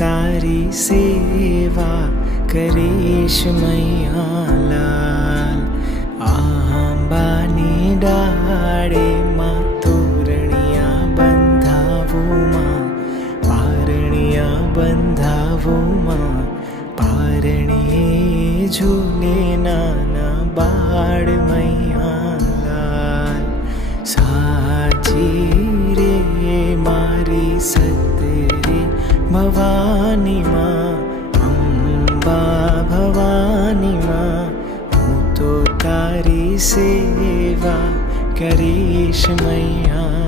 તારી સેવા કરીશ મૈયા લાલ. આંબાની ડાળે માં તોરણિયા બંધાવું માં, પારણિયા બંધાવું માં. પારણીએ ઝૂલે નાના બાળ મૈયા લાલ. સાચી રે મારી સતરે ભવાની માં, અંબા ભવાની માં. હું તો તારી સેવા કરીશ મૈયા